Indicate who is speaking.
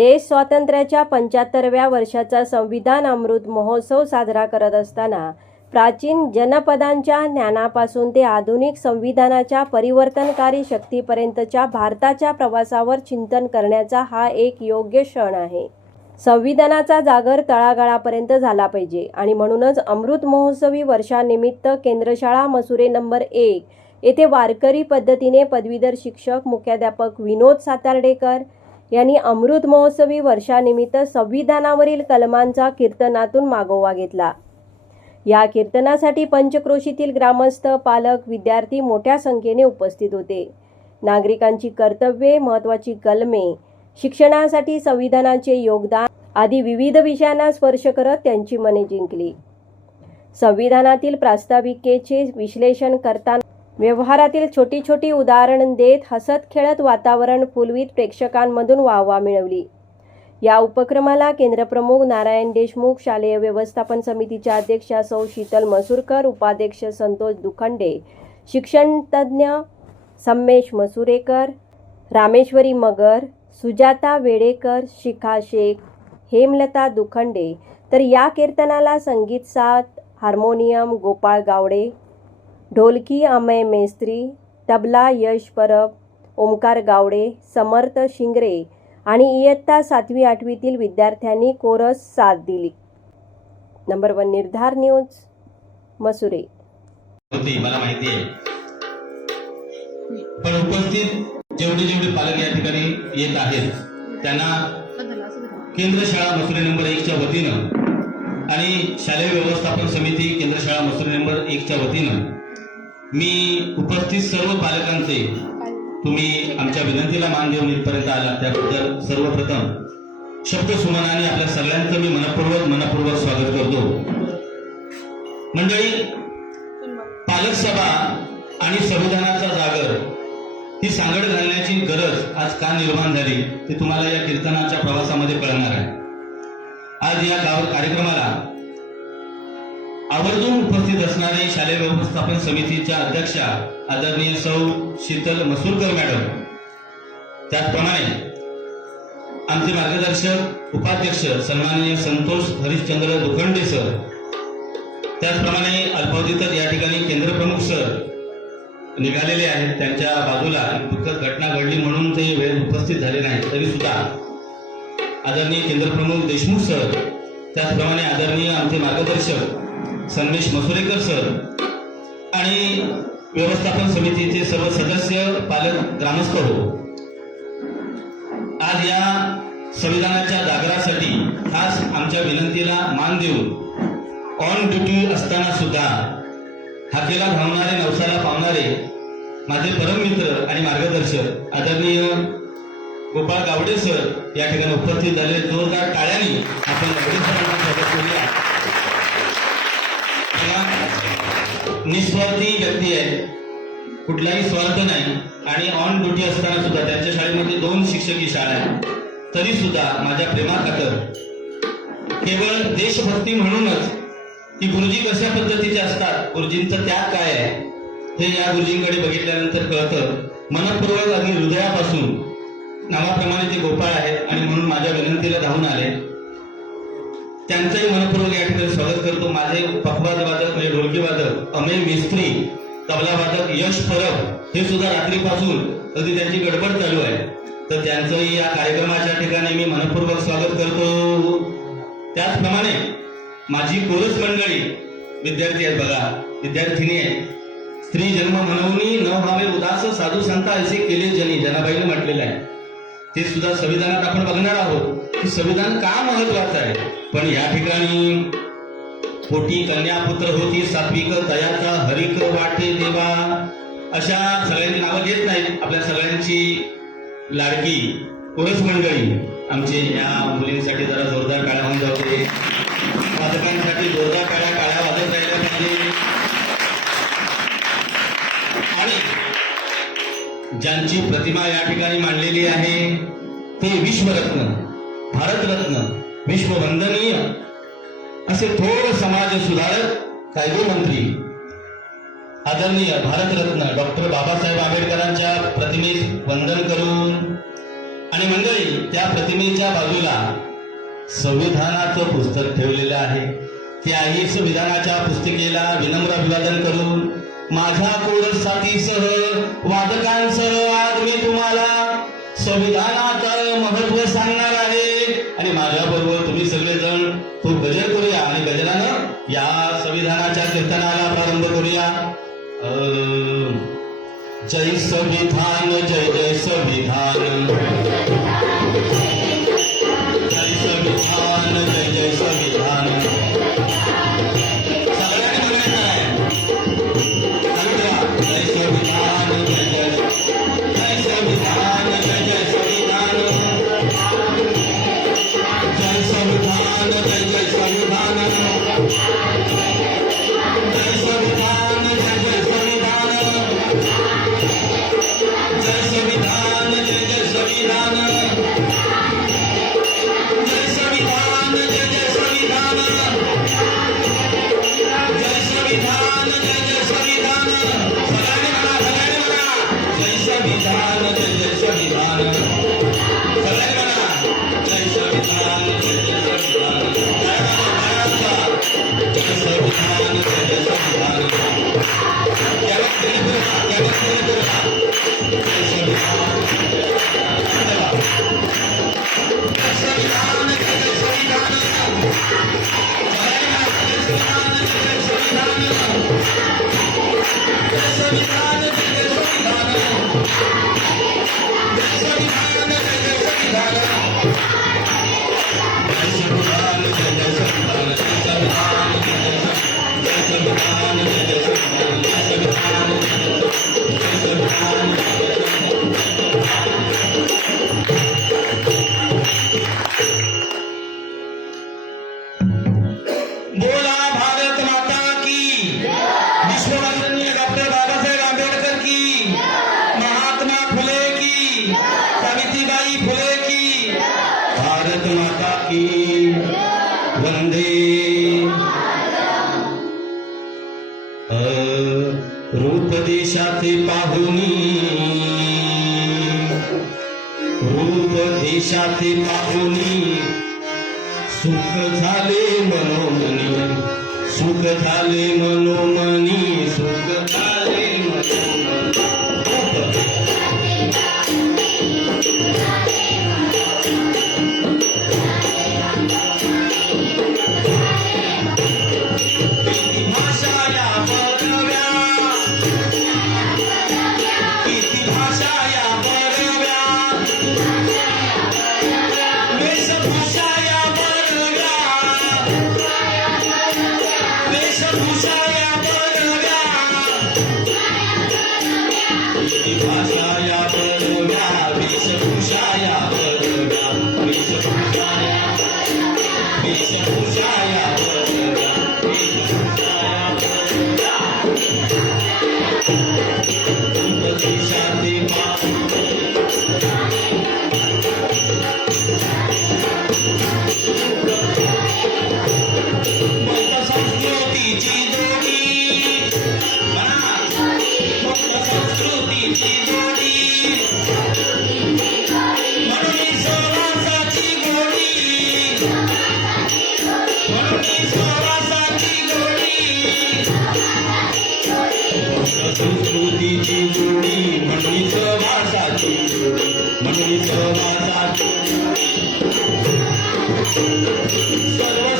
Speaker 1: देश स्वातंत्र्याच्या पंच्याहत्तरव्या वर्षाचा संविधान अमृत महोत्सव साजरा करत असताना प्राचीन जनपदांच्या ज्ञानापासून ते आधुनिक संविधानाच्या परिवर्तनकारी शक्तीपर्यंतच्या भारताच्या प्रवासावर चिंतन करण्याचा हा एक योग्य क्षण आहे. संविधानाचा जागर तळागाळापर्यंत झाला पाहिजे आणि म्हणूनच अमृत महोत्सवी वर्षानिमित्त केंद्रशाळा मसुरे नंबर एक येथे वारकरी पद्धतीने पदवीधर शिक्षक मुख्याध्यापक विनोद सातार्डेकर यांनी अमृत महोत्सवी वर्षानिमित्त संविधानावरील कलमांचा कीर्तनातून मागोवा घेतला. या कीर्तनासाठी पंचक्रोशीतील ग्रामस्थ पालक विद्यार्थी मोठ्या संख्येने उपस्थित होते. नागरिकांची कर्तव्ये महत्त्वाची कलमे शिक्षणासाठी संविधानाचे योगदान आदी विविध विषयांना स्पर्श करत त्यांची मने जिंकली. संविधानातील प्रास्ताविकेचे विश्लेषण करताना व्यवहारातील छोटी छोटी उदाहरण देत हसत खेळत वातावरण फुलवीत प्रेक्षकांमधून वाहवा मिळवली. या उपक्रमाला केंद्रप्रमुख नारायण देशमुख शालेय व्यवस्थापन समितीच्या अध्यक्षा सौ शीतल मसूरकर उपाध्यक्ष संतोष दुखंडे शिक्षणतज्ज्ञ सम्मेश मसुरेकर रामेश्वरी मगर सुजाता वेडेकर शिखा शेख हेमलता दुखंडे. तर या कीर्तनाला संगीत साथ हार्मोनियम गोपाळ गावडे ढोलकी अमय मेस्त्री तबला यश परब ओमकार गावडे समर्थ शिंगरे आणि इयत्ता सातवी आठवीतील विद्यार्थ्यांनी कोरस साथ दिली. Number one Nirdhar news Masure.
Speaker 2: मला माहिती आहे. पण उपस्थित जेवढे जेवढे पालक या ठिकाणी येत आहेत त्यांना केंद्र शाळा मसुरे नंबर एकच्या वतीनं आणि शालेय व्यवस्थापन समिती केंद्र शाळा मसुरे नंबर एकच्या वतीनं मी उपस्थित सर्व पालकांचे तुम्ही आमच्या विनंतीला मान देऊन इथपर्यंत आला त्याबद्दल सर्वप्रथम शब्द सुमनाने आपल्या सगळ्यांचं मी मनपूर्वक मनपूर्वक स्वागत करतो. मंडळी पालक सभा आणि संविधानाचा जागर ही सांगड घालण्याची गरज आज का निर्माण झाली ते तुम्हाला या कीर्तनाच्या प्रवासामध्ये कळणार आहे. आज या गाव कार्यक्रमाला आवर्जून उपस्थित असणारे शालेय व्यवस्थापन समितीच्या अध्यक्षा आदरणीय सौ शीतल मसूरकर मॅडम. त्याचप्रमाणे आमचे मार्गदर्शक उपाध्यक्ष सन्माननीय संतोष हरिश्चंद्र दुखंडे सर. त्याचप्रमाणे अल्पावधीतच या ठिकाणी केंद्रप्रमुख सर निघालेले आहेत. त्यांच्या बाजूला एक दुःखद घटना घडली म्हणून ते वेळेत उपस्थित झाले नाही तरी सुद्धा आदरणीय केंद्रप्रमुख देशमुख सर त्याचप्रमाणे आदरणीय आमचे मार्गदर्शक संदेश मसुरेकर सर आणि व्यवस्थापन समितीचे सर्व सदस्य पालक ग्रामस्थ हो. आज या संविधानाच्या जागरासाठी खास आमच्या विनंतीला मान देऊन ऑन ड्युटी असताना सुद्धा हाकेला धावणारे नवसाला पावणारे माझे परममित्र आणि मार्गदर्शक आदरणीय गोपाळ गावडे सर या ठिकाणी उपस्थित झाले. जोरदार टाळ्यांनी आपण गावडे सरांना स्वागत करूया तेव्हा निस्वार्थी व्यक्ती आहे. कुठलाही स्वार्थ नाही. आणि ऑन ड्युटी असताना सुद्धा त्यांच्या शाळेमध्ये दोन शिक्षकी शाळा आहेत. तरी सुद्धा माझ्या प्रेमाखातर केवळ देशभक्ती म्हणूनच की गुरुजी कशा पद्धतीचे असतात? गुरुजींचा त्याग काय आहे? हे या गुरुजींकडे बघितल्यानंतर कळतं. मनपूर्वक अगदी हृदयापासून नावाप्रमाणे ते गोपाळ आहेत आणि म्हणून माझ्या विनंतीला धावून आले. त्यांचंही मनपूर्वक या ठिकाणी स्वागत करतो. माझे पखवाद वादक म्हणजे ढोलकी वादक अमेय मिस्त्री तबला वादक यश परब हे सुद्धा रात्रीपासून अगदी त्यांची गडबड चालू आहे. तर त्यांचंही या कार्यक्रमाच्या ठिकाणी मी मनपूर्वक स्वागत करतो. त्याचप्रमाणे माझी कोरस मंडळी विद्यार्थी आहेत बघा विद्यार्थिनी आहेत. स्त्री जन्म म्हणून न व्हावे उदास साधू संता असे केले जनी जनाबाईने म्हटलेलं आहे. ते सुद्धा संविधानात आपण बघणार आहोत की संविधान का महत्वाचं आहे. पण या ठिकाणी पोटी कन्या पुत्र होती सात्विक दयाचा हरिक वाटे देवा अशा सगळ्यांची नावं घेत नाहीत. आपल्या सगळ्यांची लाडकी कोरस मंडळी आमचे या मुलींसाठी जरा जोरदार काळ्या होऊन जाऊ ज्यांची प्रतिमा या ठिकाणी मांडलेली आहे ते विश्वरत्न भारतरत्न विश्ववंदनीय असे थोर समाज सुधारक कायदे मंत्री आदरणीय भारतरत्न डॉक्टर बाबासाहेब आंबेडकरांच्या प्रतिमेस वंदन करून आणि मंडळी त्या प्रतिमेच्या बाजूला संविधानाचं पुस्तक ठेवलेलं आहे. त्याही संविधानाच्या पुस्तिकेला विनम्र अभिवादन करून माझा कोरस साथीसह वादकांसह संविधानाचं महत्त्व सांगणार आहे. आणि माझ्या बरोबर तुम्ही सगळेजण खूप गजर करूया. आणि गजरानं या संविधानाच्या कीर्तनाला प्रारंभ करूया. जय संविधान जय जय संविधान. वन्दे रूपदेशाचे पाहुनी रूपदेशाचे पाहुनी सुख झाले मनोमनी सुख झाले मनोमनी सुख Vem se संस्कृतीची जोडी म्हणलीच भाषाची म्हणलीच भाषाची सर्व